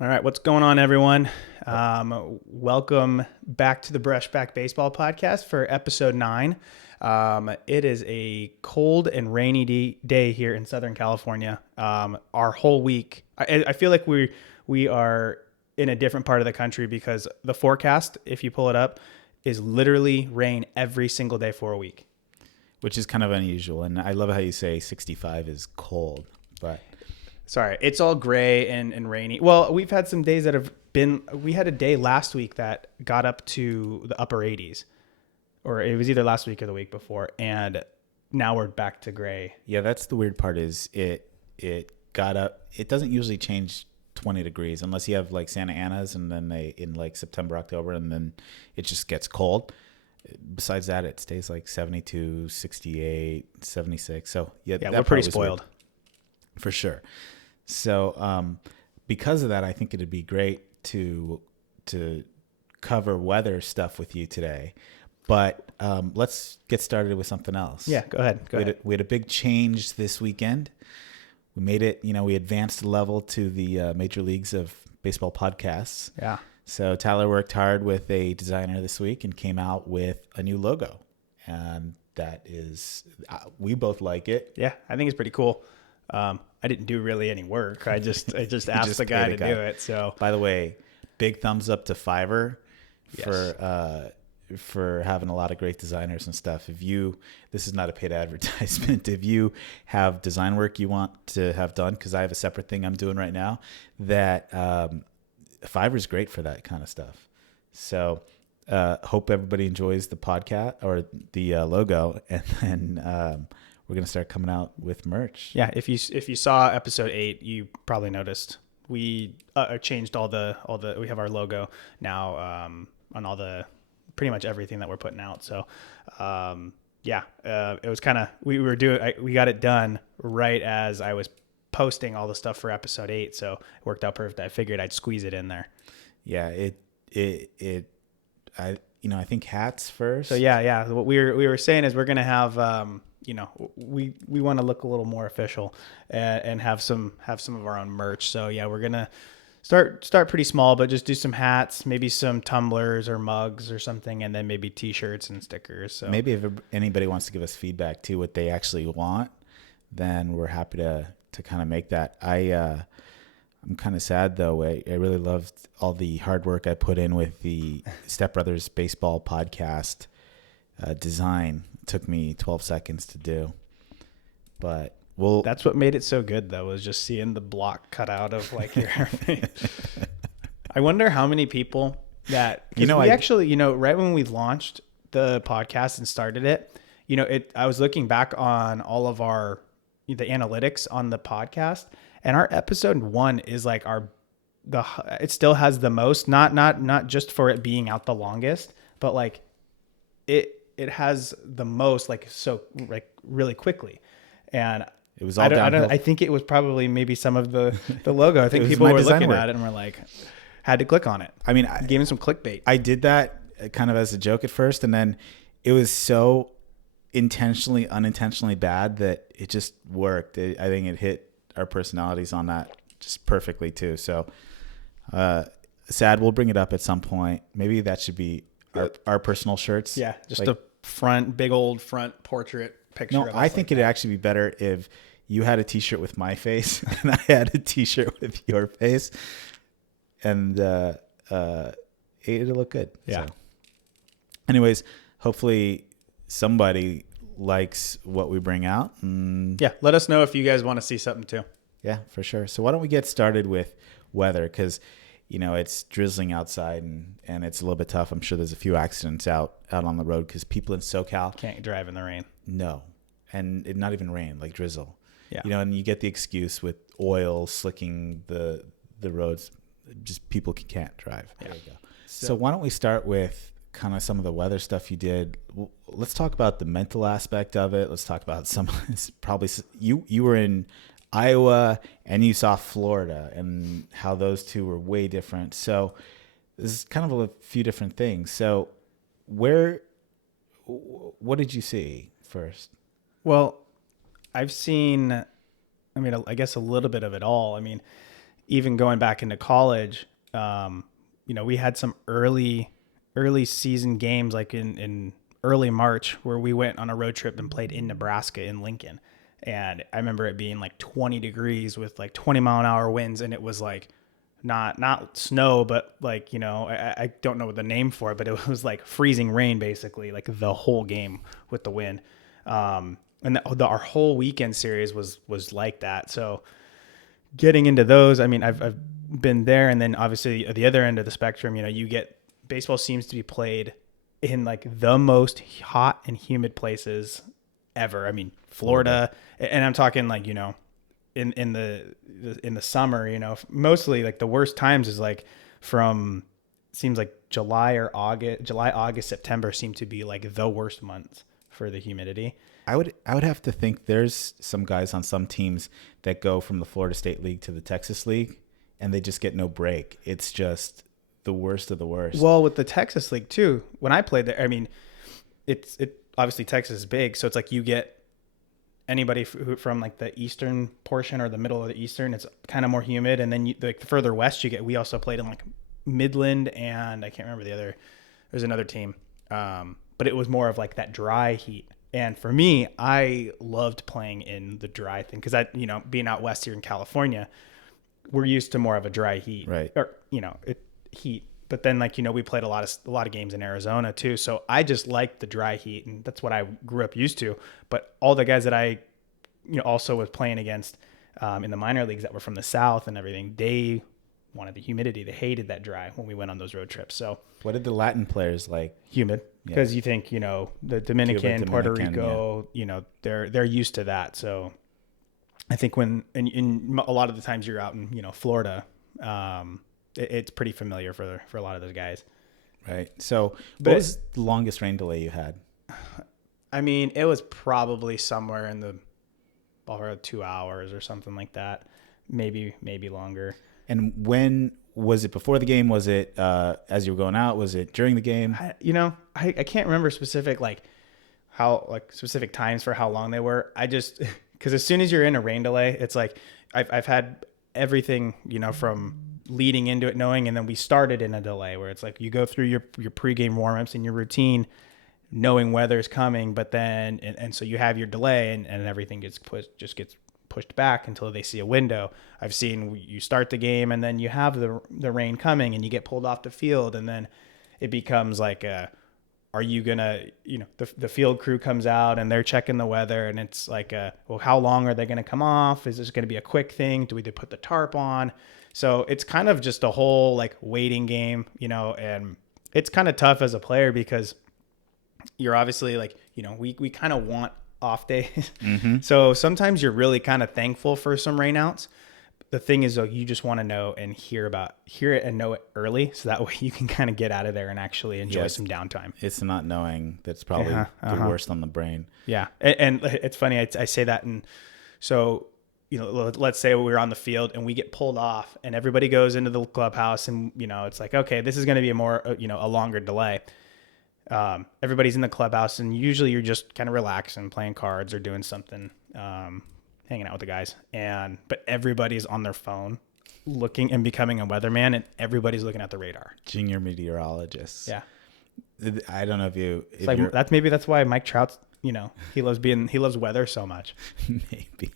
All right, what's going on, everyone? Welcome back to the Brushback Baseball Podcast for episode 9. It is a cold and rainy day here in Southern California. Our whole week, I feel like we are in a different part of the country because the forecast, if you pull it up, is literally rain every single day for a week. Which is kind of unusual. And I love how you say 65 is cold, but Sorry, it's all gray and rainy. Well, we've had some days that have been, we had a day last week that got up to the upper 80s, or it was either last week or the week before. And now we're back to gray. yeah, that's the weird part is it got up. It doesn't usually change 20 degrees unless you have like Santa Ana's and then they in like September, October, and then it just gets cold. Besides that, it stays like 72, 68, 76. So Yeah, that we're part pretty was spoiled. weird, for sure. So because of that, I think it'd be great to cover weather stuff with you today. But let's get started with something else. Yeah, go ahead. We had a big change this weekend. We made it, we advanced a level to the major leagues of baseball podcasts. Yeah. So Tyler worked hard with a designer this week and came out with a new logo. And that is, we both like it. Yeah, I think it's pretty cool. I didn't do really any work. I just asked just the guy paid to a guy. do it. So By the way, big thumbs up to Fiverr Yes. for having a lot of great designers and stuff. This is not a paid advertisement. If you have design work you want to have done, because I have a separate thing I'm doing right now, that Fiverr is great for that kind of stuff. So hope everybody enjoys the podcast or the logo, and then we're gonna start coming out with merch. yeah, if you saw episode 8, you probably noticed we changed all the we have our logo now on all the pretty much everything that we're putting out. So it was kind of we got it done right as I was posting all the stuff for episode 8, so it worked out perfect. I figured I'd squeeze it in there. Yeah, I think hats first. So yeah, what we were saying is we're gonna have we want to look a little more official and have some of our own merch. So yeah, we're gonna start pretty small, but just do some hats, maybe some tumblers or mugs or something, and then maybe t-shirts and stickers. So maybe if anybody wants to give us feedback too, what they actually want, then we're happy to kind of make that. I'm kind of sad though. I really loved all the hard work I put in with the Step Brothers Baseball podcast design. It took me 12 seconds to do, but that's what made it so good though, was just seeing the block cut out of like your face. I wonder how many people that, actually, right when we launched the podcast and started it, I was looking back on all of the analytics on the podcast, and our episode 1 is like it still has the most, not just for it being out the longest, but like it has the most, like, so like really quickly. And it was all downhill. I think it was probably maybe some of the logo. I think people were looking at it and were like, had to click on it. I mean, gave him some clickbait. I did that kind of as a joke at first, and then it was so unintentionally bad that it just worked. I think it hit our personalities on that just perfectly too. So sad, we'll bring it up at some point. Maybe that should be our personal shirts. Yeah, just like a big old front portrait picture. No, I think it'd actually be better if you had a t-shirt with my face and I had a t-shirt with your face, and it'll look good. Yeah. So. Anyways, hopefully somebody likes what we bring out. Yeah, let us know if you guys want to see something too. Yeah, for sure. So why don't we get started with weather? Because it's drizzling outside and it's a little bit tough. I'm sure there's a few accidents out on the road because people in SoCal can't drive in the rain. No, and not even rain, like drizzle. Yeah. And you get the excuse with oil slicking the roads. Just people can't drive. Yeah. There you go. So why don't we start with kind of some of the weather stuff you did? Let's talk about the mental aspect of it. Let's talk about probably you were in Iowa and you saw Florida and how those two were way different. So this is kind of a few different things. So what did you see first? Well, I've seen, I guess a little bit of it all. even going back into college, we had some early season games like in early March where we went on a road trip and played in Nebraska in Lincoln. And I remember it being like 20 degrees with like 20-mile-an-hour winds. And it was like not snow, but like, I don't know the name for it, but it was like freezing rain, basically, like the whole game with the wind. And our whole weekend series was like that. So getting into those, I mean, I've been there. And then obviously at the other end of the spectrum, you get baseball seems to be played in like the most hot and humid places ever. I mean, Florida, and I'm talking like, in the summer, mostly like the worst times is like from, seems like July, August, September seem to be like the worst months for the humidity. I would have to think there's some guys on some teams that go from the Florida State League to the Texas League and they just get no break. It's just the worst of the worst. Well, with the Texas League too, when I played there, I mean, it obviously Texas is big. So it's like you get anybody from like the eastern portion or the middle of the eastern, it's kind of more humid. And then like the further west you get, we also played in like Midland and I can't remember the other, there's another team. But it was more of like that dry heat. And for me, I loved playing in the dry thing because being out west here in California, we're used to more of a dry heat, right? Or heat. But then we played a lot of games in Arizona too. So I just liked the dry heat, and that's what I grew up used to. But all the guys that I also was playing against in the minor leagues that were from the South and everything, they wanted the humidity. They hated that dry when we went on those road trips. So what did the Latin players like? Humid. Because you think, the Dominican, Puerto Rico, they're used to that. So I think when in a lot of the times you're out in, Florida, it's pretty familiar for a lot of those guys. Right. So what was the longest rain delay you had? I mean, it was probably somewhere in the ballpark of 2 hours or something like that. Maybe longer. And when was it before the game? Was it as you were going out? Was it during the game? I can't remember specific specific times for how long they were. I just because as soon as you're in a rain delay, it's like I've had everything from leading into it knowing, and then we started in a delay where it's like you go through your pregame warmups and your routine, knowing weather's coming, but then and so you have your delay and everything gets pushed back until they see a window. I've seen you start the game and then you have the rain coming and you get pulled off the field, and then it becomes like are you gonna the field crew comes out and they're checking the weather, and it's like well, how long are they gonna come off? Is this gonna be a quick thing? Do we put the tarp on? So it's kind of just a whole like waiting game, and it's kind of tough as a player because you're obviously like, we kind of want off days. Mm-hmm. So sometimes you're really kind of thankful for some rainouts. The thing is, though, you just want to know and hear it and know it early, so that way you can kind of get out of there and actually enjoy some downtime. It's not knowing that's probably the worst on the brain. Yeah, and it's funny. I say that, and so let's say we're on the field and we get pulled off, and everybody goes into the clubhouse, and it's like, okay, this is going to be a longer delay. Everybody's in the clubhouse, and usually you're just kind of relaxing, playing cards or doing something, hanging out with the guys. But everybody's on their phone looking and becoming a weatherman, and everybody's looking at the radar. Junior meteorologists. Yeah. I don't know that's why Mike Trout's, he loves weather so much. Maybe.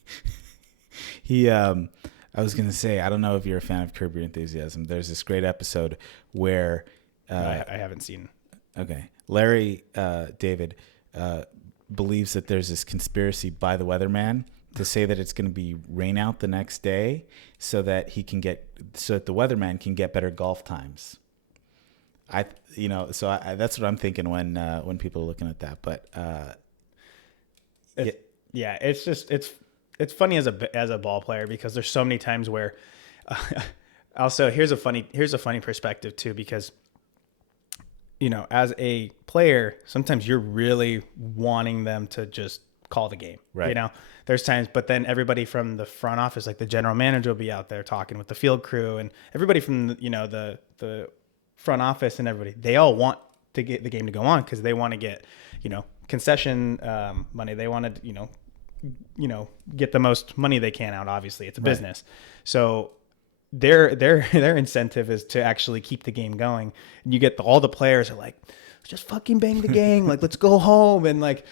I was going to say, I don't know if you're a fan of Curb Your Enthusiasm. There's this great episode where, I haven't seen. Okay. Larry David believes that there's this conspiracy by the weatherman to say that it's going to be rain out the next day so that the weatherman can get better golf times. That's what I'm thinking when people are looking at that. But it's just it's funny as a ball player because there's so many times where also here's a funny perspective too, because as a player, sometimes you're really wanting them to just call the game, right? There's times, but then everybody from the front office, like the general manager, will be out there talking with the field crew, and everybody from the front office and everybody, they all want to get the game to go on because they want to get concession money. They want to get the most money they can out. Obviously, it's a business, so their incentive is to actually keep the game going. And you get all the players are like, just fucking bang the game. Like, let's go home. And like,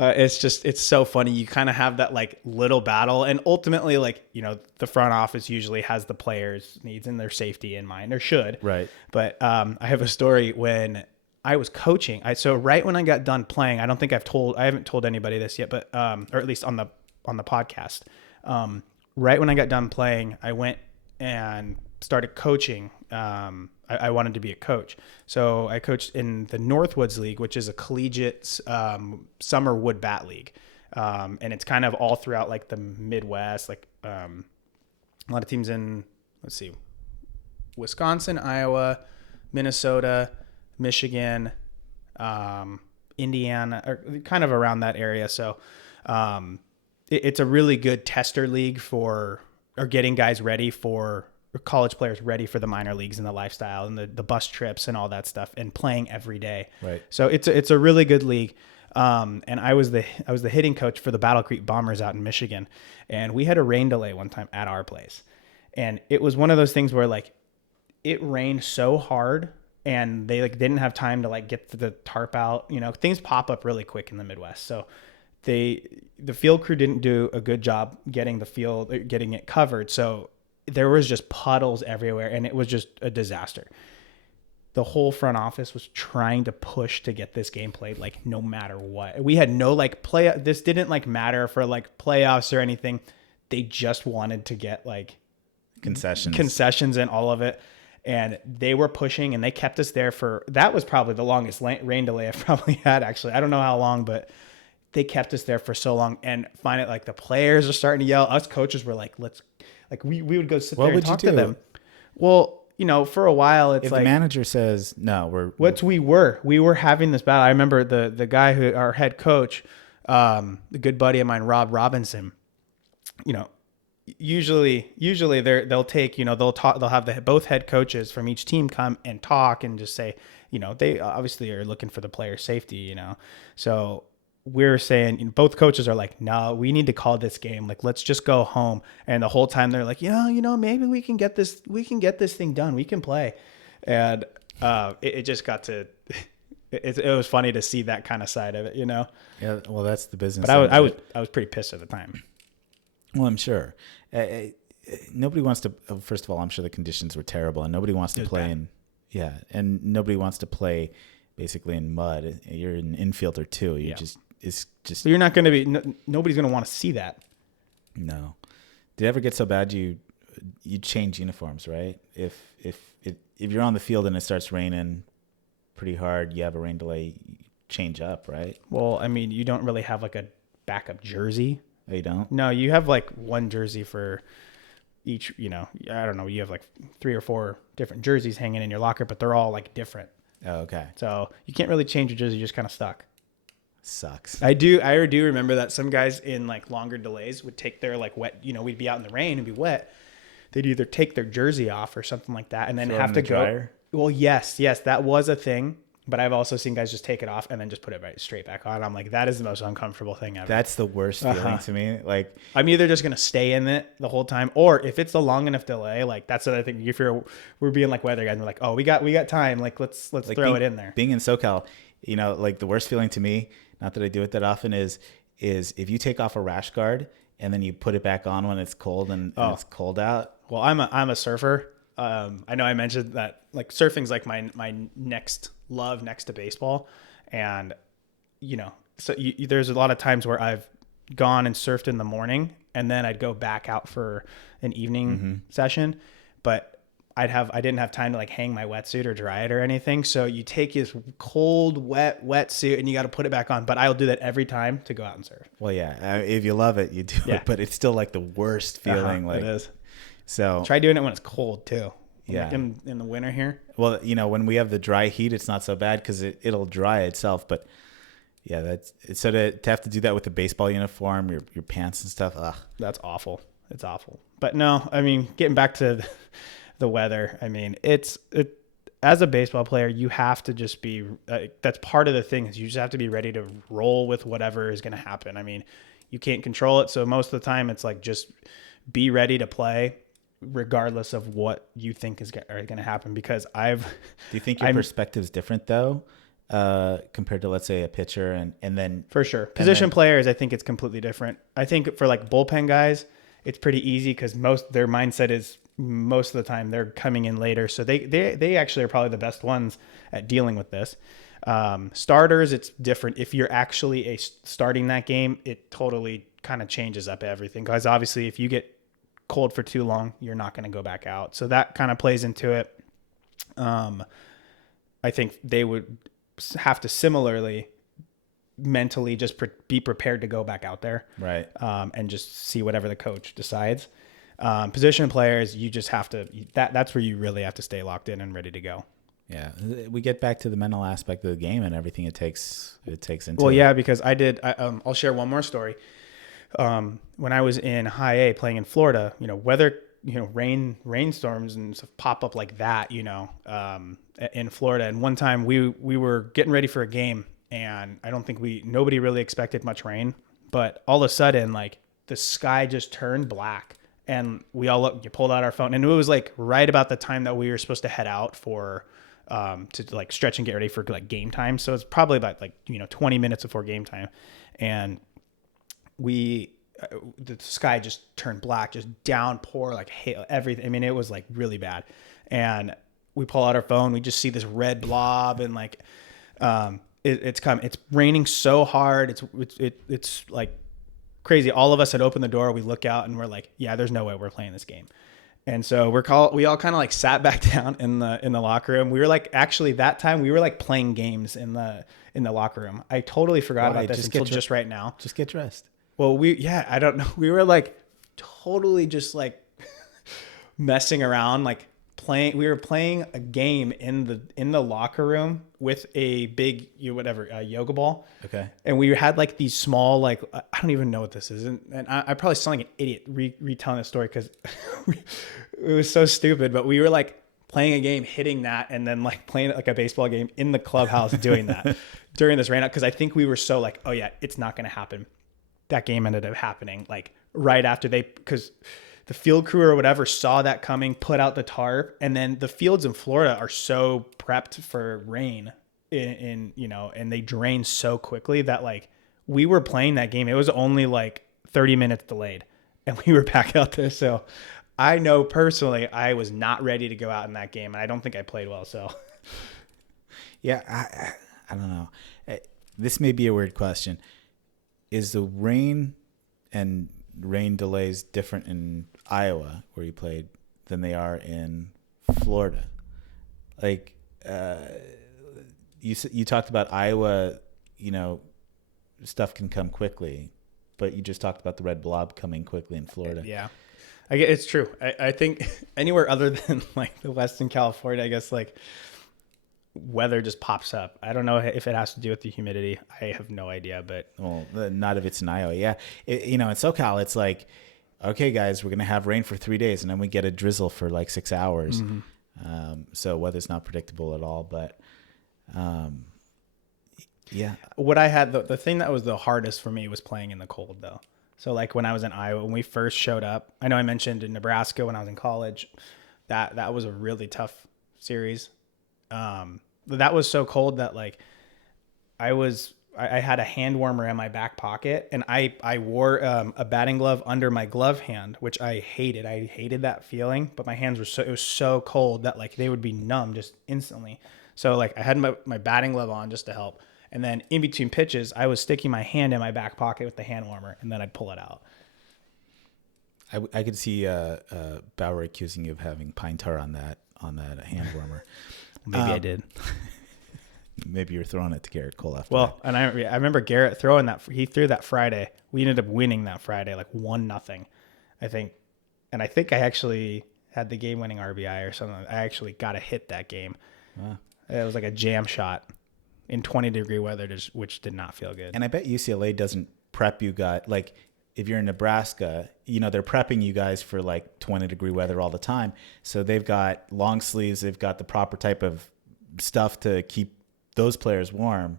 it's so funny. You kind of have that like little battle, and ultimately, like, the front office usually has the players' needs and their safety in mind, or should. Right. But I have a story when I was coaching. So right when I got done playing, I haven't told anybody this yet, but or at least on the podcast. Right when I got done playing, I went and started coaching. I wanted to be a coach. So I coached in the Northwoods League, which is a collegiate summer wood bat league. And it's kind of all throughout like the Midwest, like a lot of teams in, let's see, Wisconsin, Iowa, Minnesota, Michigan, Indiana, or kind of around that area. So it's a really good tester league for getting guys ready for, or college players ready for the minor leagues and the lifestyle and the bus trips and all that stuff, and playing every day. Right. So it's a really good league. And I was the hitting coach for the Battle Creek Bombers out in Michigan, and we had a rain delay one time at our place. And it was one of those things where like it rained so hard and they like didn't have time to like get the tarp out, things pop up really quick in the Midwest. So the field crew didn't do a good job getting it covered. So there was just puddles everywhere, and it was just a disaster. The whole front office was trying to push to get this game played, like no matter what. We had no like this didn't like matter for like playoffs or anything. They just wanted to get like concessions and all of it. And they were pushing, and they kept us there that was probably the longest rain delay I've probably had, actually. I don't know how long, but they kept us there for so long. And finally, like the players are starting to yell. Us coaches were like, we would go sit there and talk to them. Well, for a while, it's if like the manager says no, we were having this battle. I remember the guy our head coach, a good buddy of mine, Rob Robinson. Usually they'll take, they'll have both head coaches from each team come and talk and just say, they obviously are looking for the player's safety, So we're saying, both coaches are like, no, we need to call this game. Like, let's just go home. And the whole time they're like, maybe we can get this thing done. We can play. And it just got to, it was funny to see that kind of side of it, Yeah. Well, that's the business. But I was pretty pissed at the time. Well, I'm sure. Nobody wants to, first of all, I'm sure the conditions were terrible, and nobody wants to play and nobody wants to play basically in mud. You're an infielder too. It's just. So you're not going to be. Nobody's going to want to see that. No. Did it ever get so bad you change uniforms, right? If you're on the field and it starts raining pretty hard, you have a rain delay, you change up, right? Well, I mean, you don't really have like a backup jersey. Oh, you don't? No, you have like one jersey for each. I don't know. You have like 3 or 4 different jerseys hanging in your locker, but they're all like different. Oh, okay. So you can't really change your jersey. You're just kind of stuck. Sucks. I do remember that some guys in like longer delays would take their like wet, we'd be out in the rain and be wet. They'd either take their jersey off or something like that, and then have to go. Dryer? Well, yes, that was a thing. But I've also seen guys just take it off and then just put it straight back on. I'm like, that is the most uncomfortable thing ever. That's the worst feeling to me. Like, I'm either just gonna stay in it the whole time, or if it's a long enough delay, like that's the other thing. If we're being like weather guys, and we're like, oh, we got time. Like let's like throw it in there. Being in SoCal, like the worst feeling to me, not that I do it that often, is if you take off a rash guard and then you put it back on when it's cold and it's cold out. Well, I'm a surfer. I know I mentioned that like surfing's like my next love next to baseball. And, so there's a lot of times where I've gone and surfed in the morning and then I'd go back out for an evening session, but I didn't have time to like hang my wetsuit or dry it or anything. So you take this cold, wet wetsuit and you got to put it back on. But I'll do that every time to go out and surf. Well, yeah. If you love it, you do it, but it's still like the worst feeling. Like, it is. So try doing it when it's cold too. Yeah. Like in the winter here. Well, when we have the dry heat, it's not so bad because it'll dry itself. But yeah, so to have to do that with the baseball uniform, your pants and stuff. Ugh. That's awful. It's awful. But no, I mean, getting back to the weather, I mean, as a baseball player, you have to just be, that's part of the thing is you just have to be ready to roll with whatever is going to happen. I mean, you can't control it. So most of the time it's like, just be ready to play. regardless of what you think is going to happen. Because do you think your perspective is different though, compared to, let's say, a pitcher and then for sure position players? I think it's completely different. I think for like bullpen guys, it's pretty easy because their mindset is most of the time they're coming in later. So they actually are probably the best ones at dealing with this. Starters, it's different. If you're actually starting that game, it totally kind of changes up everything. Because obviously if you get cold for too long, you're not going to go back out. So that kind of plays into it. I think they would have to similarly mentally just be prepared to go back out there. Right. And just see whatever the coach decides. Position players, you just have to, that's where you really have to stay locked in and ready to go. Yeah. We get back to the mental aspect of the game and everything it takes into Well, yeah, because I'll share one more story. When I was in high A playing in Florida, weather, rainstorms and stuff pop up like that, in Florida. And one time we were getting ready for a game, and I don't think nobody really expected much rain, but all of a sudden, like, the sky just turned black, and we all pulled out our phone, and it was like right about the time that we were supposed to head out for to like stretch and get ready for like game time. So it's probably about 20 minutes before game time, and the sky just turned black, just downpour, like hail, everything. I mean, it was like really bad. And we pull out our phone, we just see this red blob, and like, it's raining so hard. It's like crazy. All of us had opened the door. We look out and we're like, yeah, there's no way we're playing this game. And so we all kind of like sat back down in the locker room. We were like, actually that time we were like playing games in the locker room. I totally forgot about this until just right now. Just get dressed. Well, I don't know. We were like totally just like messing around, like we were playing a game in the locker room with a big, yoga ball. Okay. And we had like these small, like, I don't even know what this is. And I probably sound like an idiot retelling this story because it was so stupid, but we were like playing a game, hitting that, and then like playing like a baseball game in the clubhouse doing that during this rain out. Cause I think we were so like, oh yeah, it's not going to happen. That game ended up happening like right after because the field crew or whatever saw that coming, put out the tarp, and then the fields in Florida are so prepped for rain and they drain so quickly that like we were playing that game. It was only like 30 minutes delayed and we were back out there. So I know personally I was not ready to go out in that game, and I don't think I played well. So yeah, I don't know. This may be a weird question. Is the rain and rain delays different in Iowa, where you played, than they are in Florida? Like, you talked about Iowa, stuff can come quickly, but you just talked about the red blob coming quickly in Florida. Yeah, it's true. I think anywhere other than like the Western California, I guess like weather just pops up. I don't know if it has to do with the humidity. I have no idea, but not if it's in Iowa. Yeah. In SoCal, it's like, okay, guys, we're going to have rain for 3 days, and then we get a drizzle for like 6 hours. Mm-hmm. So weather's not predictable at all, but, yeah. What I had, the thing that was the hardest for me was playing in the cold though. So like when I was in Iowa, when we first showed up, I know I mentioned in Nebraska when I was in college, that was a really tough series. That was so cold that like I had a hand warmer in my back pocket, and I wore a batting glove under my glove hand, which I hated. I hated that feeling, but my hands it was so cold that like they would be numb just instantly. So like I had my batting glove on just to help. And then in between pitches, I was sticking my hand in my back pocket with the hand warmer, and then I'd pull it out. I could see Bauer accusing you of having pine tar on that hand warmer. Maybe I did. Maybe you're throwing it to Garrett Cole after that. And I remember Garrett throwing that. He threw that Friday. We ended up winning that Friday, like 1-0, I think. And I think I actually had the game-winning RBI or something. I actually got a hit that game. Wow. It was like a jam shot in 20-degree weather, which did not feel good. And I bet UCLA doesn't prep you guys. Like, if you're in Nebraska, they're prepping you guys for like 20-degree weather all the time. So they've got long sleeves. They've got the proper type of stuff to keep those players warm.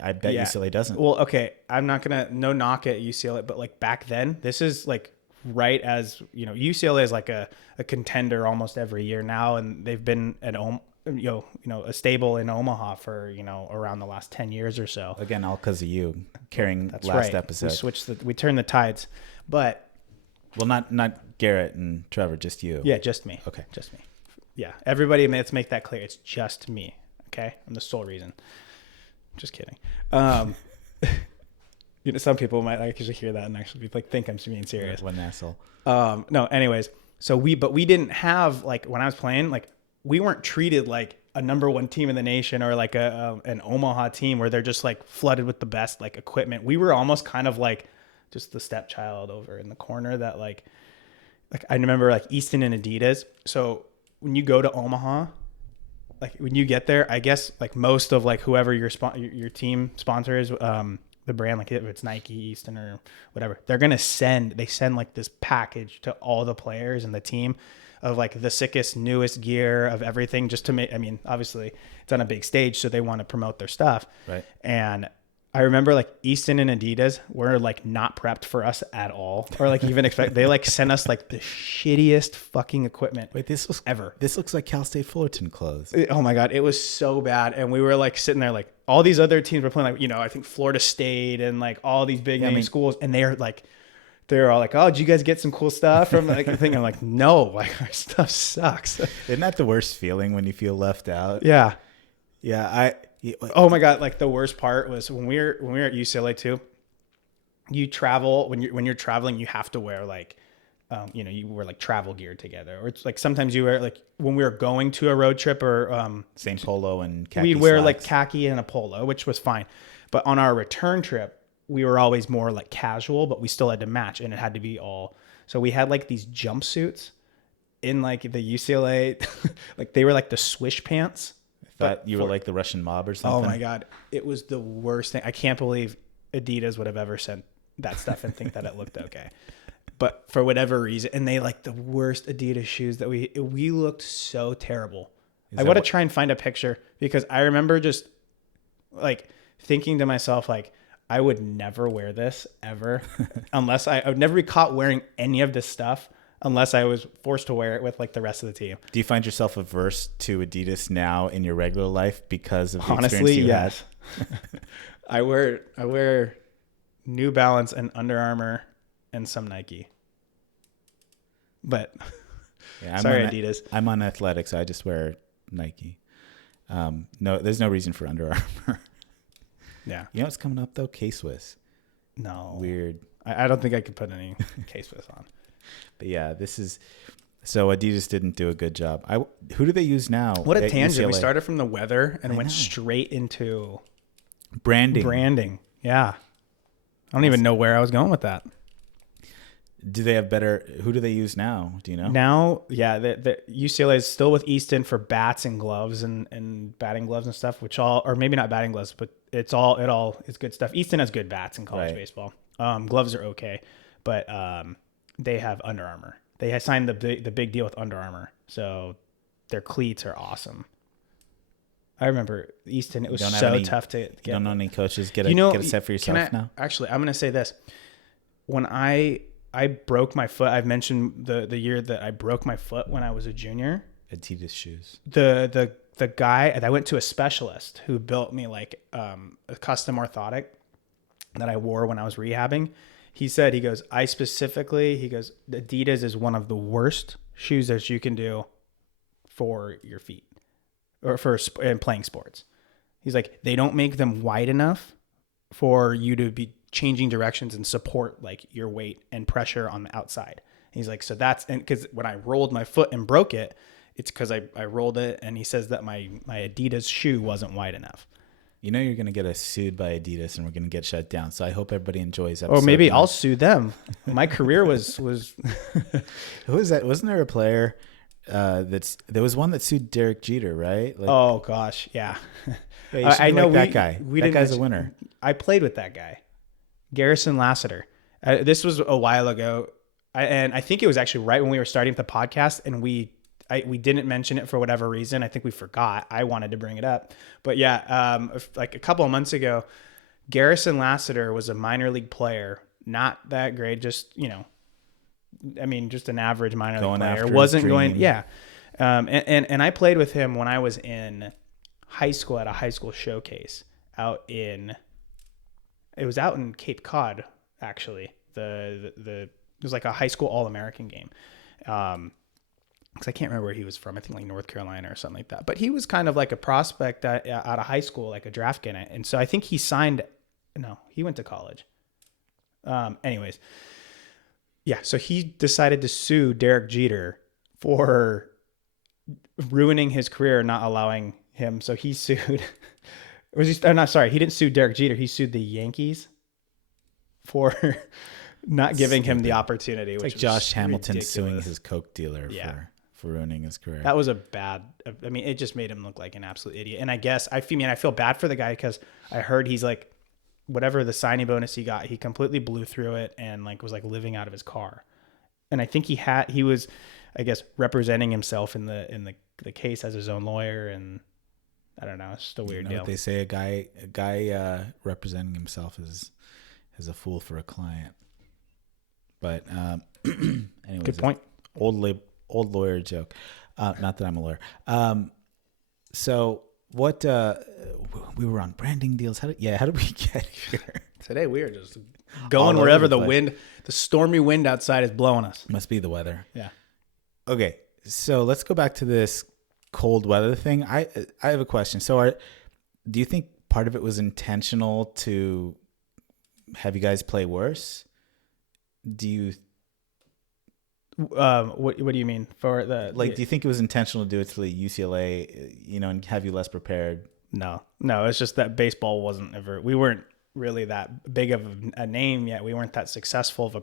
I bet UCLA doesn't. Well, okay. I'm not going to no knock at UCLA, but like back then, this is like right as, UCLA is like a contender almost every year now. And they've been at a stable in Omaha for, around the last 10 years or so. Again, all because of you carrying That's last right. episode. We turned the tides, but. Well, not Garrett and Trevor, just you. Yeah, just me. Okay. Just me. Yeah. Everybody, let's make that clear. It's just me. Okay. I'm the sole reason. Just kidding. Some people might actually hear that and actually think I'm being serious. One asshole. No, anyways. But we didn't have, when I was playing, we weren't treated like a number one team in the nation or like an Omaha team where they're just flooded with the best equipment. We were almost kind of just the stepchild over in the corner that I remember Easton and Adidas. So when you go to Omaha, when you get there, I guess most of whoever your team sponsor is, the brand, if it's Nike, Easton, or whatever, they send this package to all the players and the team of the sickest, newest gear of everything, just to make, obviously it's on a big stage, so they want to promote their stuff. Right. And I remember Easton and Adidas were not prepped for us at all, or even expect. They sent us the shittiest fucking equipment. Wait, this looks like Cal State Fullerton clothes. Oh my God, it was so bad. And we were sitting there all these other teams were playing I think Florida State and all these big name schools, and they're all oh, did you guys get some cool stuff from the thing? I'm no, our stuff sucks. Isn't that the worst feeling when you feel left out? Yeah. Yeah, oh my God, the worst part was when we were at UCLA too. You travel when you're traveling, you have to wear you wear travel gear together, or it's sometimes you wear when we were going to a road trip or same polo and khaki. We'd wear slides. khaki and a polo, which was fine. But on our return trip, we were always more casual, but we still had to match, and it had to be all. So we had these jumpsuits in the UCLA, they were the swish pants. Thought you were the Russian mob or something. Oh my God. It was the worst thing. I can't believe Adidas would have ever sent that stuff and think that it looked okay. But for whatever reason, and they the worst Adidas shoes that we looked so terrible. I want to try and find a picture, because I remember just thinking to myself, I would never wear this ever unless I would never be caught wearing any of this stuff unless I was forced to wear it with the rest of the team. Do you find yourself averse to Adidas now in your regular life because of the Honestly, experience yes. I wear New Balance and Under Armour and some Nike. But yeah, sorry, Adidas. I'm on athletics, so I just wear Nike. No, there's no reason for Under Armour. Yeah. You know what's coming up though? K-Swiss. No. Weird. I don't think I could put any K-Swiss on. But yeah, so Adidas didn't do a good job. Who do they use now? What a tangent. UCLA? We started from the weather and went straight into branding. Yeah. I don't even know where I was going with that. Do they have who do they use now? Do you know? Now, yeah, the UCLA is still with Easton for bats and gloves and batting gloves and stuff, or maybe not batting gloves, but it's good stuff. Easton has good bats in college baseball. Gloves are okay, but they have Under Armour. They had signed the big deal with Under Armour, so their cleats are awesome. I remember Easton. It was so tough to get. You don't know any coaches get a set for yourself now? Actually, I'm going to say this. When I broke my foot, I've mentioned the year that I broke my foot when I was a junior. Adidas shoes. The guy, I went to a specialist who built me a custom orthotic that I wore when I was rehabbing. He goes, Adidas is one of the worst shoes that you can do for your feet or in playing sports. He's they don't make them wide enough for you to be changing directions and support your weight and pressure on the outside. He's so that's, and because when I rolled my foot and broke it, it's because I rolled it, and he says that my Adidas shoe wasn't wide enough. You know you're going to get us sued by Adidas, and we're going to get shut down. So I hope everybody enjoys episode. Or maybe I'll sue them. My career was. Who was that? Wasn't there a player there was one that sued Derek Jeter, right? Oh gosh, yeah. I know that guy. That guy's a winner. I played with that guy, Garrison Lassiter. This was a while ago, and I think it was actually right when we were starting the podcast, and we didn't mention it for whatever reason. I think we forgot. I wanted to bring it up. But yeah, a couple of months ago, Garrison Lassiter was a minor league player, not that great, just, I mean, just an average minor league Going player. after his Wasn't dream. going, yeah. And I played with him when I was in high school at a high school showcase it was out in Cape Cod, actually. It was like a high school All-American game. Because I can't remember where he was from. I think like North Carolina or something like that. But he was kind of like a prospect out of high school, like a draft candidate. And so I think he went to college. Anyways, yeah. So he decided to sue Derek Jeter for ruining his career and not allowing him. So he sued. He didn't sue Derek Jeter. He sued the Yankees for not giving him the opportunity. It's like Josh Hamilton suing his Coke dealer for ruining his career. That was it just made him look like an absolute idiot. And I guess I feel bad for the guy because I heard he's like, whatever the signing bonus he got, he completely blew through it and like was like living out of his car. And I think he was, I guess, representing himself in the case as his own lawyer. And I don't know, it's just a weird deal. They say a guy representing himself is a fool for a client. But anyways, good point. Old lawyer joke. Not that I'm a lawyer. So what? We were on branding deals. How did we get here? Today we are just going wherever the stormy wind outside is blowing us. Must be the weather. Yeah. Okay, so let's go back to this cold weather thing. I have a question. So do you think part of it was intentional to have you guys play worse? Do you? What do you mean for the do you think it was intentional to do it to the UCLA, and have you less prepared? No, it's just that baseball we weren't really that big of a name yet. We weren't that successful of a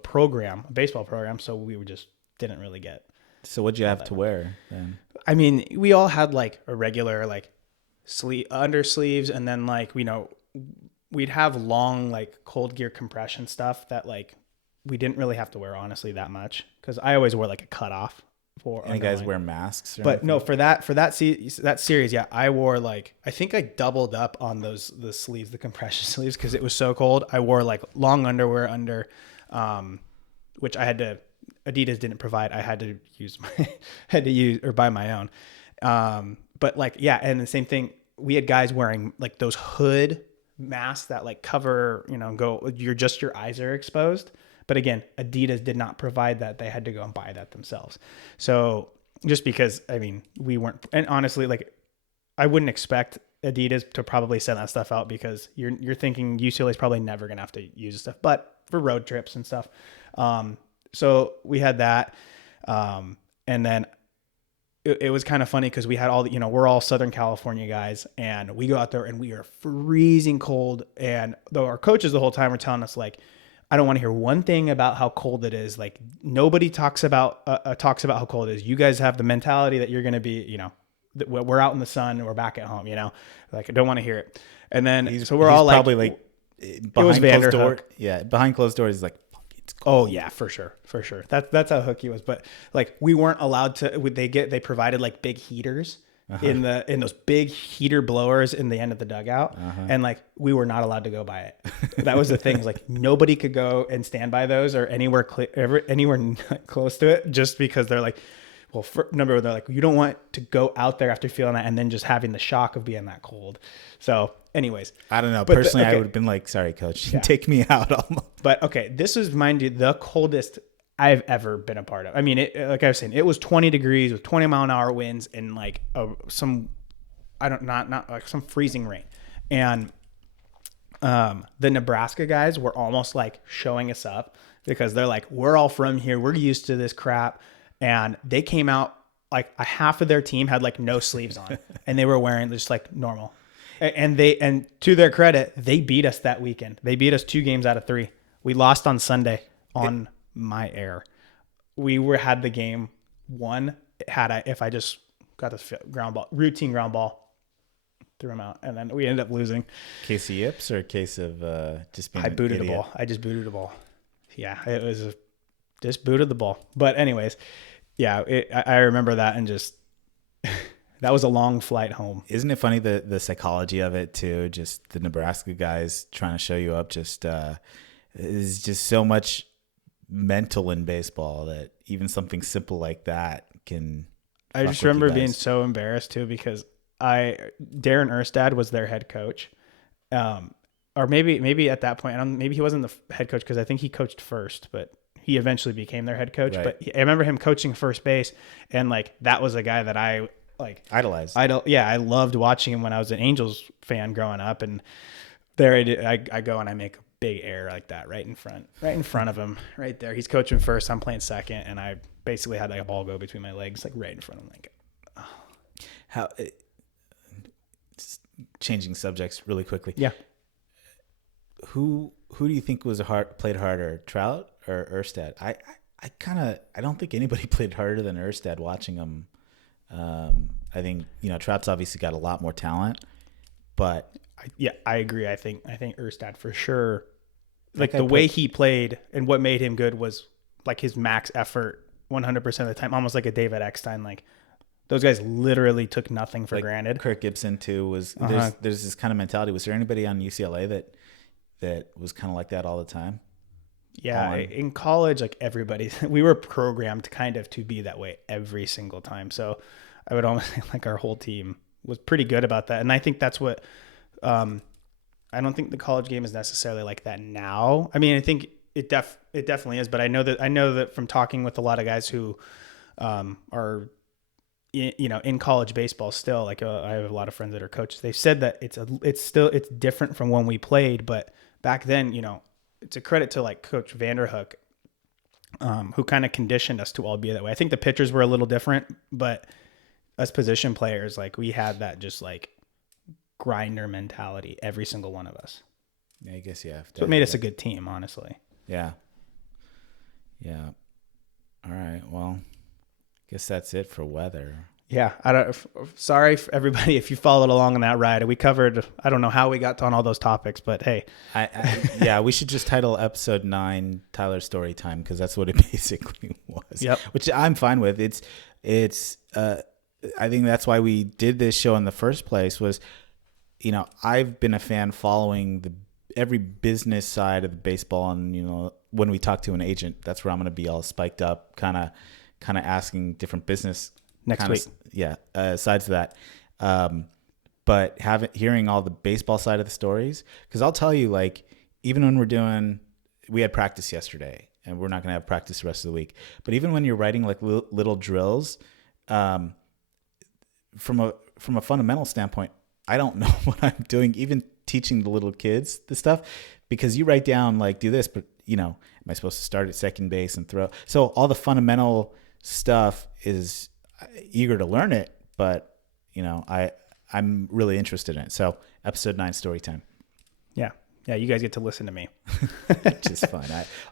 baseball program. So we just didn't really get. So what'd you have to wear then? I mean, we all had like a regular like under sleeves, and then like, we'd have long like cold gear compression stuff that like we didn't really have to wear honestly that much, because I always wore like a cutoff for. And you guys wear masks? But anything? No, for that series, yeah, I wore like, I think I doubled up on the sleeves, the compression sleeves, because it was so cold. I wore like long underwear under, which Adidas didn't provide. I had to buy my own. But like, yeah, and the same thing. We had guys wearing like those hood masks that like cover, your eyes are exposed. But again, Adidas did not provide that. They had to go and buy that themselves. So just because, we weren't, and honestly, like, I wouldn't expect Adidas to probably send that stuff out, because you're thinking UCLA is probably never going to have to use this stuff, but for road trips and stuff. So we had that. And then it was kind of funny because we had we're all Southern California guys, and we go out there and we are freezing cold. And though our coaches the whole time were telling us like, I don't want to hear one thing about how cold it is. Like, nobody talks about how cold it is. You guys have the mentality that you're going to be, we're out in the sun, we're back at home, like, I don't want to hear it. And then, so we're all like, probably like, it was Vanderhook. Yeah. Behind closed doors, he's like, it's cold. Oh yeah, for sure. That's how Hooky was. But like, we weren't allowed to, they provided like big heaters. In those big heater blowers in the end of the dugout. And like, we were not allowed to go by it. That was the thing. Like, nobody could go and stand by those or anywhere close to it, just because they're like, well, they're like, you don't want to go out there after feeling that and then just having the shock of being that cold. So anyways, I don't know. Personally, I would have been like, sorry, coach, take me out. But okay, this was, mind you, the coldest I've ever been a part of. I mean, like I was saying, it was 20 degrees with 20-mile-an-hour winds and like some freezing rain. And the Nebraska guys were almost like showing us up, because they're like, we're all from here, we're used to this crap. And they came out, like, a half of their team had like no sleeves on, and they were wearing just like normal. And to their credit, they beat us that weekend. They beat us 2 games out of 3. We lost on Sunday on my air. We had the game won if I just got the routine ground ball, threw him out, and then we ended up losing. Case of yips or a case of just being I booted the ball. I just booted the ball. Yeah, it was just booted the ball. But anyways, yeah, I remember that, and just that was a long flight home. Isn't it funny the psychology of it too? Just the Nebraska guys trying to show you up. Just is just so much mental in baseball that even something simple like that can. I just remember being so embarrassed too because Darin Erstad was their head coach, or maybe at that point, maybe he wasn't the head coach because I think he coached first, but he eventually became their head coach. Right. But I remember him coaching first base, and like that was a guy that I like idolized. I loved watching him when I was an Angels fan growing up, and there I go and I make a big error like that right in front of him, right there. He's coaching first, I'm playing second, and I basically had like a ball go between my legs, like right in front of him. Like, oh. How? Changing subjects really quickly. Yeah. Who do you think played harder, Trout or Erstad? I don't think anybody played harder than Erstad watching him. I think Trout's obviously got a lot more talent, but I agree. I think Erstad for sure. Like the way he played and what made him good was like his max effort 100% of the time, almost like a David Eckstein. Like those guys literally took nothing for granted. Kirk Gibson too was there's this kind of mentality. Was there anybody on UCLA that was kind of like that all the time? Yeah, in college, like everybody, we were programmed kind of to be that way every single time. So I would almost say like our whole team was pretty good about that. And I think that's what, I don't think the college game is necessarily like that now. I mean, I think it definitely is, but I know that from talking with a lot of guys who, are, in college baseball still, like I have a lot of friends that are coaches. They've said that it's different from when we played, but back then, it's a credit to like Coach Vanderhook, who kind of conditioned us to all be that way. I think the pitchers were a little different, but as position players, like we had that just like grinder mentality, every single one of us. Yeah, I guess yeah. So it made us a good team, honestly. Yeah. Yeah. All right. Well, I guess that's it for weather. Yeah, sorry for everybody if you followed along on that ride. We covered, I don't know how we got on all those topics, but hey. Yeah, we should just title episode 9 Tyler's Story Time, because that's what it basically was. Yep. Which I'm fine with. It's I think that's why we did this show in the first place was, I've been a fan following every business side of the baseball, and when we talk to an agent, that's where I'm going to be all spiked up, kind of asking different business next week. Sides of that. But hearing all the baseball side of the stories, because I'll tell you, like, even when we had practice yesterday, and we're not going to have practice the rest of the week, but even when you're writing like little drills, from a fundamental standpoint, I don't know what I'm doing, even teaching the little kids the stuff, because you write down like, do this, but am I supposed to start at second base and throw? So all the fundamental stuff is eager to learn it, but I'm really interested in it. So episode 9 story time. Yeah. You guys get to listen to me, which is fun.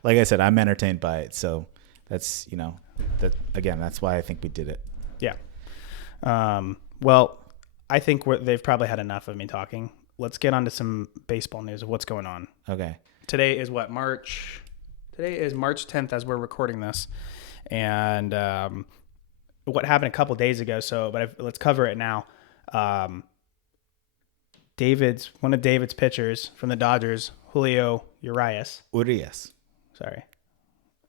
Like I said, I'm entertained by it. So that's, that's why I think we did it. Yeah. Well, I think they've probably had enough of me talking. Let's get on to some baseball news of what's going on. Okay. Today is March 10th as we're recording this. And what happened a couple days ago. Let's cover it now. One of David's pitchers from the Dodgers, Julio Urias. Sorry.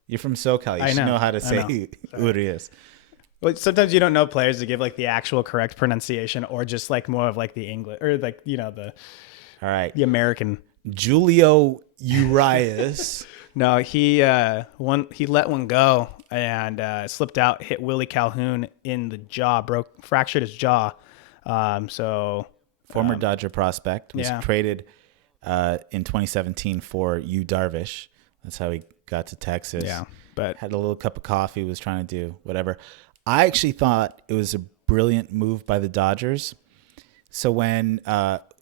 You're from SoCal. You should know how to say Urias. Well, sometimes you don't know players to give like the actual correct pronunciation, or just like more of like the English, or like, all right, the American. Julio Urias. No, he let one go and slipped out, hit Willie Calhoun in the jaw, fractured his jaw. Former Dodger prospect was traded in 2017 for Yu Darvish. That's how he got to Texas. Yeah, but had a little cup of coffee, was trying to do whatever. I actually thought it was a brilliant move by the Dodgers. So when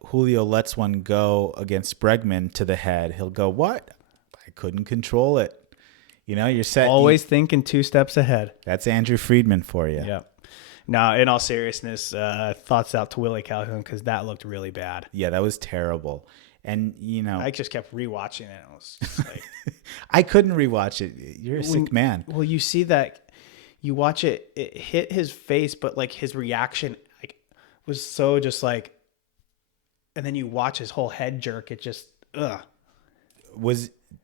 Julio lets one go against Bregman to the head, he'll go, "What? I couldn't control it." You're set. Always thinking 2 steps ahead. That's Andrew Friedman for you. Yep. No, in all seriousness, thoughts out to Willie Calhoun, because that looked really bad. Yeah, that was terrible. And, I just kept rewatching it. It was just like... I couldn't rewatch it. You're a sick man. Well, you see that... You watch it, it hit his face, but like his reaction like was so just like, and then you watch his whole head jerk. It just, ugh.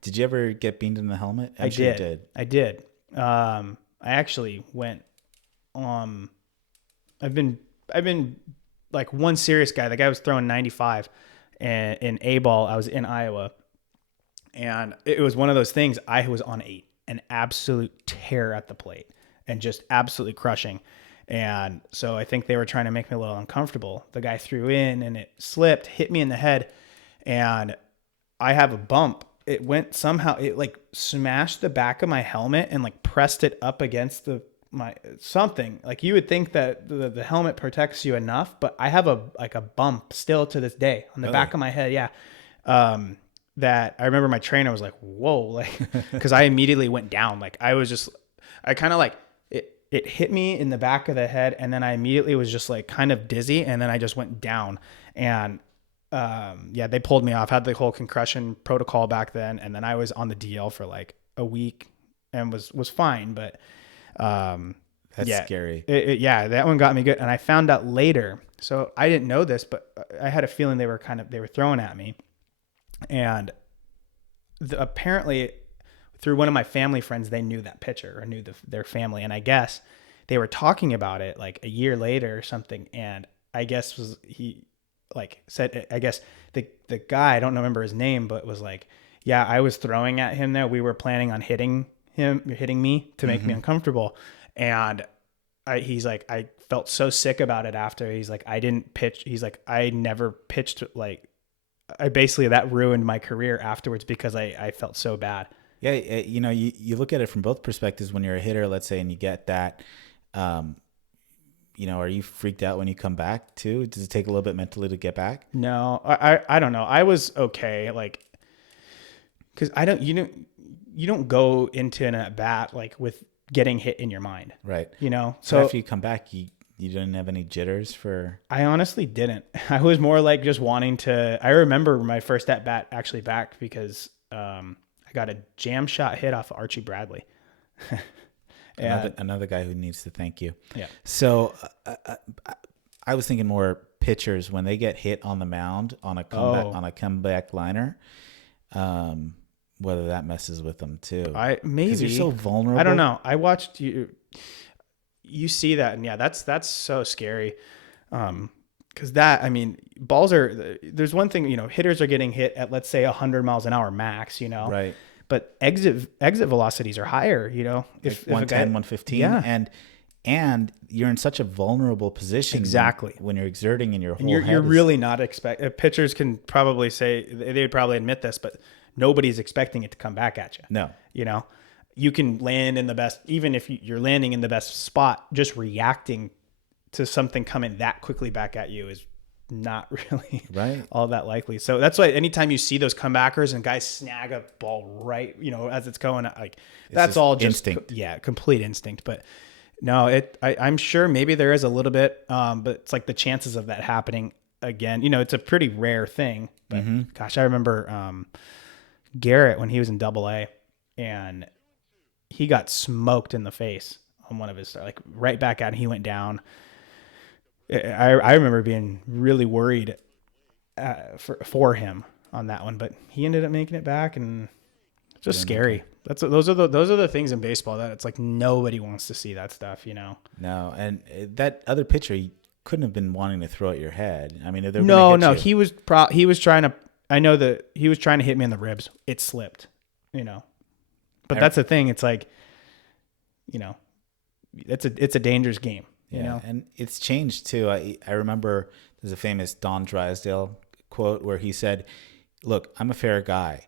Did you ever get beamed in the helmet? I'm sure you did. I did. I actually went. I've been like one serious guy. The guy was throwing 95, and in A ball, I was in Iowa, and it was one of those things. I was on an absolute tear at the plate, and just absolutely crushing. And so I think they were trying to make me a little uncomfortable. The guy threw in, and it slipped, hit me in the head, and I have a bump. It went somehow. It like smashed the back of my helmet and like pressed it up against my something. Like you would think that the helmet protects you enough, but I have a bump still to this day on the back of my head. Yeah. That I remember my trainer was like, whoa, like, cause I immediately went down. Like I kind of like it hit me in the back of the head. And then I immediately was just like kind of dizzy. And then I just went down, and yeah, they pulled me off, had the whole concussion protocol back then. And then I was on the DL for like a week and was fine. But, that's scary. Yeah, that one got me good. And I found out later, so I didn't know this, but I had a feeling they were throwing at me. And apparently through one of my family friends, they knew that pitcher or knew their family. And I guess they were talking about it like a year later or something. And I guess he said, I guess the guy, I don't remember his name, but was like, yeah, I was throwing at him there. We were planning on hitting me to make me uncomfortable. And he's like, I felt so sick about it after. He's like, I didn't pitch. He's like, I never pitched. Like, I basically, that ruined my career afterwards because I felt so bad. Yeah. You know, you look at it from both perspectives. When you're a hitter, let's say, and you get that, you know, are you freaked out when you come back too? Does it take a little bit mentally to get back? No, I don't know. I was okay. Like, cause you don't go into an at bat like with getting hit in your mind. Right. You know, so after you come back, you didn't have any jitters for. I honestly didn't. I was more like just wanting to. I remember my first at bat actually back because I got a jam shot hit off of Archie Bradley. Another guy who needs to thank you. Yeah. So I was thinking more pitchers when they get hit on the mound on a comeback liner, whether that messes with them too. Maybe you're so vulnerable. I don't know. I watched you. You see that, and yeah, that's so scary. Because that, I mean, balls are. There's one thing, you know, hitters are getting hit at, let's say, 100 miles an hour max. You know. Right. But exit velocities are higher, you know, if 110, 115, yeah. and you're in such a vulnerable position. Exactly. When you're exerting in your whole head. You're really not pitchers can probably say, they'd probably admit this, but nobody's expecting it to come back at you. No. You know, you can land in the best, even if you're landing in the best spot, just reacting to something coming that quickly back at you is not really all that likely. So that's why anytime you see those comebackers and guys snag a ball right, you know, as it's going, like that's all just instinct. Yeah, complete instinct. But no, I'm sure maybe there is a little bit, but it's like the chances of that happening again, you know, it's a pretty rare thing. But gosh, I remember Garrett when he was in Double-A, and he got smoked in the face on one of his, like right back out, and he went down. I remember being really worried for him on that one, but he ended up making it back, and it's just scary. Those are the things in baseball that it's like nobody wants to see that stuff, you know. No, and that other pitcher couldn't have been wanting to throw at your head. I mean, no, he was trying to. I know that he was trying to hit me in the ribs. It slipped, you know. But that's the thing. It's like, you know, it's a dangerous game. You know? And it's changed too. I remember there's a famous Don Drysdale quote where he said, "Look, I'm a fair guy.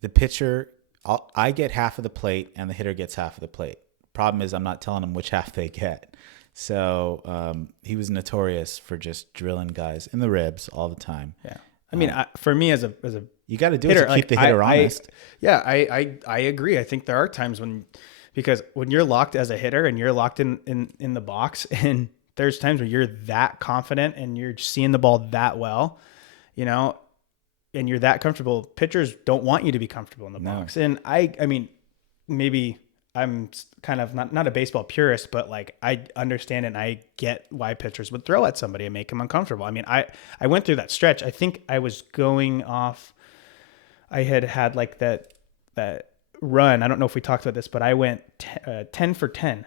The pitcher, I get half of the plate, and the hitter gets half of the plate. Problem is, I'm not telling them which half they get." So he was notorious for just drilling guys in the ribs all the time. Yeah, I mean, for me as a you got to do hitter, it to keep the hitter honest. I agree. I think there are times because when you're locked as a hitter and you're locked in the box, and there's times where you're that confident and you're seeing the ball that well, you know, and you're that comfortable, pitchers don't want you to be comfortable in the box. And I mean, maybe I'm kind of not a baseball purist, but like I understand and I get why pitchers would throw at somebody and make them uncomfortable. I mean, I went through that stretch. I think I was going off. I had like that that run. I don't know if we talked about this, but I went 10 for 10.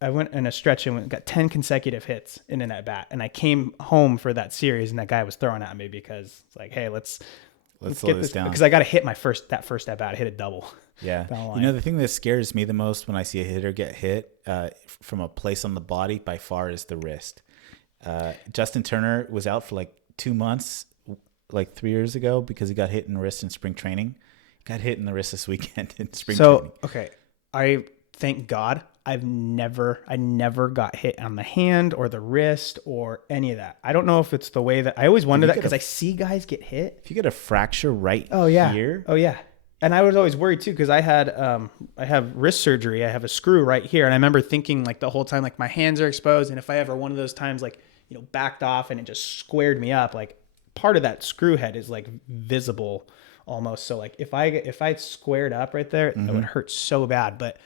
I went in a stretch and got 10 consecutive hits in an at bat. And I came home for that series and that guy was throwing at me because it's like, hey, let's slow get this down. Because I got to hit that first at bat. I hit a double. Yeah. You know, the thing that scares me the most when I see a hitter get hit from a place on the body by far is the wrist. Justin Turner was out for like 2 months, like 3 years ago, because he got hit in the wrist in spring training. Got hit in the wrist this weekend in spring training. Okay. I thank God I never got hit on the hand or the wrist or any of that. I don't know if it's the way that I always wonder that because I see guys get hit. If you get a fracture here. Oh yeah. And I was always worried too because I have wrist surgery. I have a screw right here, and I remember thinking like the whole time like my hands are exposed, and if I ever one of those times like backed off and it just squared me up, like part of that screw head is like visible almost. So like if I squared up right there, it would hurt so bad. But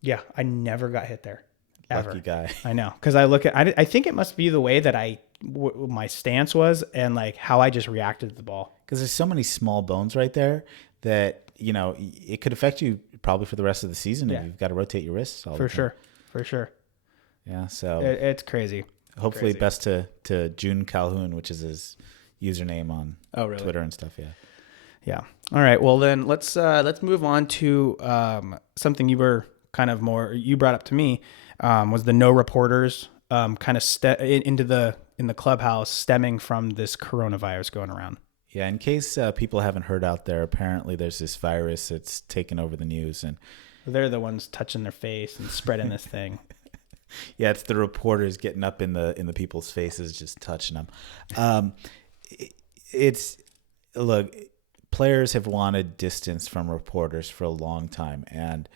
yeah, I never got hit there. Ever. Lucky guy. I know. Cause I think it must be the way that my stance was and like how I just reacted to the ball. Cause there's so many small bones right there that, it could affect you probably for the rest of the season. If you've got to rotate your wrists all the time. For sure. Yeah. So it's crazy. Hopefully best to June Calhoun, which is his username on Twitter and stuff. Yeah. Yeah. All right. Well, then let's move on to something you brought up to me was the no reporters kind of in the clubhouse stemming from this coronavirus going around. Yeah. In case people haven't heard out there, apparently there's this virus that's taken over the news, and they're the ones touching their face and spreading this thing. Yeah, it's the reporters getting up in the people's faces, just touching them. Look, players have wanted distance from reporters for a long time, and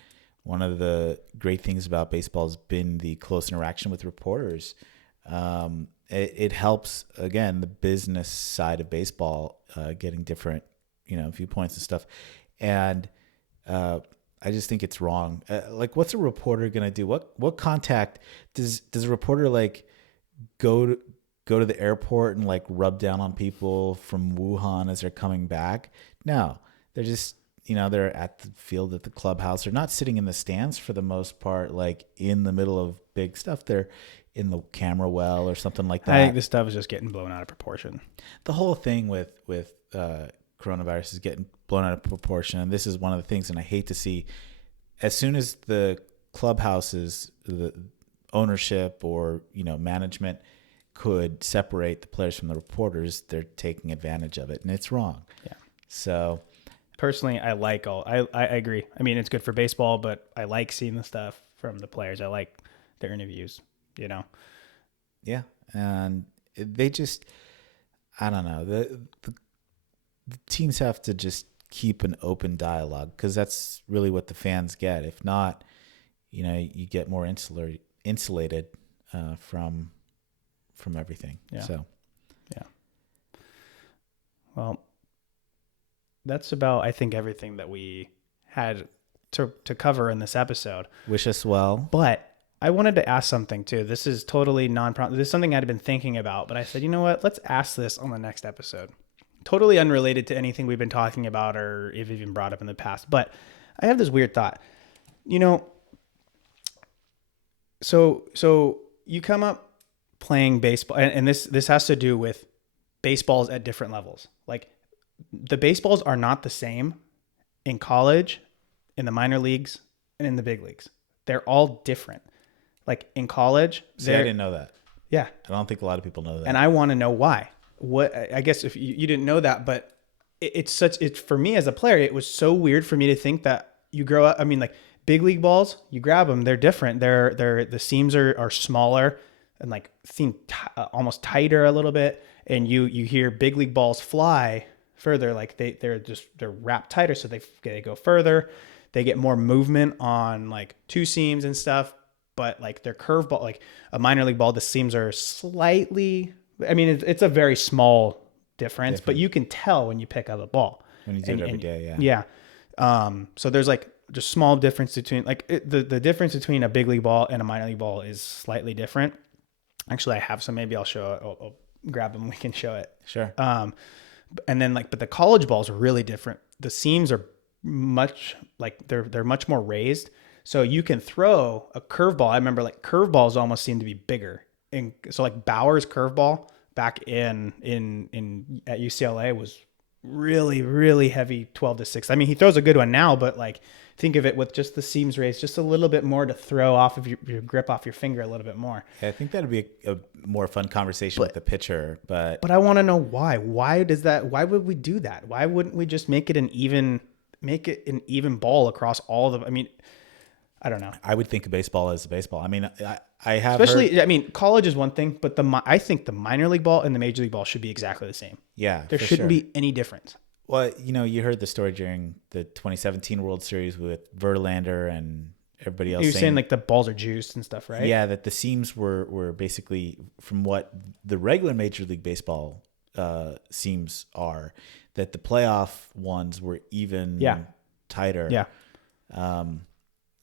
one of the great things about baseball has been the close interaction with reporters. It helps, again, the business side of baseball, getting different, viewpoints and stuff. And I just think it's wrong. Like, what's a reporter gonna do? What contact does a reporter like go to the airport and like rub down on people from Wuhan as they're coming back? No, they're just they're at the field at the clubhouse. They're not sitting in the stands for the most part, like in the middle of big stuff. They're in the camera well or something like that. I think this stuff is just getting blown out of proportion. The whole thing with coronavirus is getting blown out of proportion, and this is one of the things. And I hate to see, as soon as the clubhouses, the ownership or management could separate the players from the reporters, they're taking advantage of it, and it's wrong. Yeah. So personally, I agree. I mean, it's good for baseball, but I like seeing the stuff from the players. I like their interviews. Yeah, and they just, I don't know. The teams have to just keep an open dialogue, because that's really what the fans get. If not, you get more insulated from everything. Yeah. So, yeah. Well, that's about, I think, everything that we had to cover in this episode. Wish us well. But I wanted to ask something too. This is totally this is something I'd been thinking about, but I said, you know what? Let's ask this on the next episode. Totally unrelated to anything we've been talking about or if even brought up in the past. But I have this weird thought. So you come up playing baseball, and this has to do with baseballs at different levels. Like, the baseballs are not the same in college, in the minor leagues, and in the big leagues. They're all different. Like, in college, I didn't know that. Yeah. I don't think a lot of people know that. And I want to know why. I guess if you didn't know that, but it's for me as a player, it was so weird for me to think that you grow up. I mean, like, big league balls, you grab them, they're different. The seams are smaller and like seem almost tighter a little bit. And you hear big league balls fly further, like they're wrapped tighter, so they go further. They get more movement on like two seams and stuff. But like their curveball, like a minor league ball, the seams are slightly, I mean, it's a very small difference, but you can tell when you pick up a ball. When you do it every day, yeah. Yeah. So there's like just small difference between the difference between a big league ball and a minor league ball is slightly different. Actually, I have some. Maybe I'll show it. I'll grab them. We can show it. Sure. And then but the college balls are really different. The seams are much like they're much more raised. So you can throw a curveball. I remember like curveballs almost seem to be bigger. And so like Bauer's curveball back in at UCLA was really, really heavy 12-6. I mean, he throws a good one now, but like think of it with just the seams raised just a little bit more to throw off of your grip off your finger a little bit more. Yeah, I think that'd be a more fun conversation with the pitcher, but I want to know why. Why would we do that? Why wouldn't we just make it an even ball across all of them? I mean, I don't know. I would think of baseball as a baseball. I mean, I have especially. I mean, college is one thing, but I think the minor league ball and the major league ball should be exactly the same. Yeah, there shouldn't be any difference. Well, you heard the story during the 2017 World Series with Verlander and everybody else. You're saying like the balls are juiced and stuff, right? Yeah, that the seams were basically from what the regular Major League Baseball seams are, that the playoff ones were even tighter. Yeah.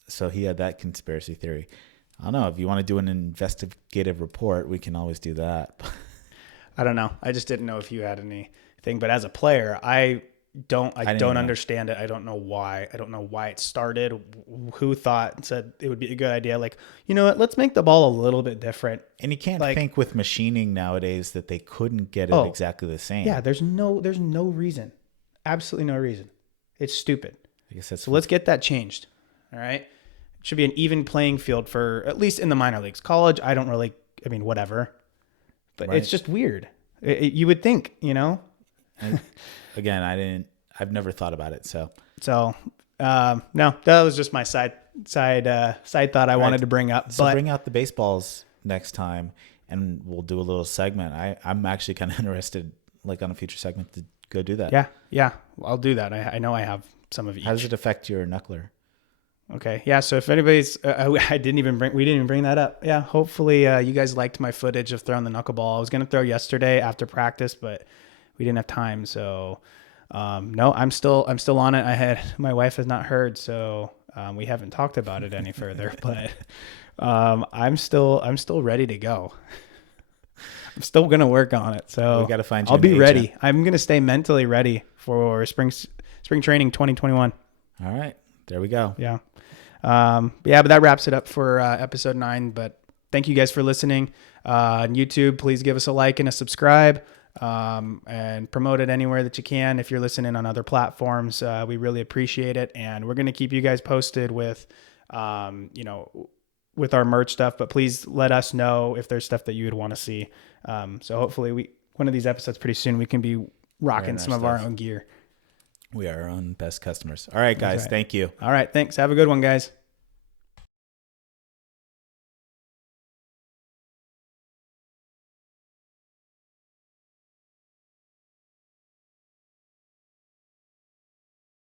So he had that conspiracy theory. I don't know. If you want to do an investigative report, we can always do that. I don't know. I just didn't know if you had anything. But as a player, I don't understand it. I don't know why. I don't know why it started. Who thought and said it would be a good idea? Like, you know what? Let's make the ball a little bit different. And you can't think with machining nowadays that they couldn't get it exactly the same. Yeah, there's no reason. Absolutely no reason. It's stupid. I guess that's so. Let's get that changed. All right. It should be an even playing field for at least in the minor leagues. College, I mean, whatever. But It's just weird. You would think, Again, I've never thought about it. So no, that was just my side thought I wanted to bring up. So bring out the baseballs next time and we'll do a little segment. I'm actually kind of interested, like on a future segment, to go do that. Yeah. I'll do that. I know I have some of each. How does it affect your knuckler? Okay. Yeah. So if anybody's, we didn't even bring that up. Yeah. Hopefully you guys liked my footage of throwing the knuckleball. I was going to throw yesterday after practice, but we didn't have time. So, no, I'm still on it. My wife has not heard, so, we haven't talked about it any further, but, I'm still ready to go. I'm still going to work on it. So we got to find you. I'll be ready. I'm going to stay mentally ready for spring training 2021. All right. There we go. Yeah. But that wraps it up for episode 9. But thank you guys for listening. On YouTube, please give us a like and a subscribe, and promote it anywhere that you can. If you're listening on other platforms, we really appreciate it. And we're going to keep you guys posted with, with our merch stuff. But please let us know if there's stuff that you would want to see. So hopefully one of these episodes pretty soon, we can be rocking some of our own gear. We are our own best customers. All right, guys. Right. Thank you. All right. Thanks. Have a good one, guys.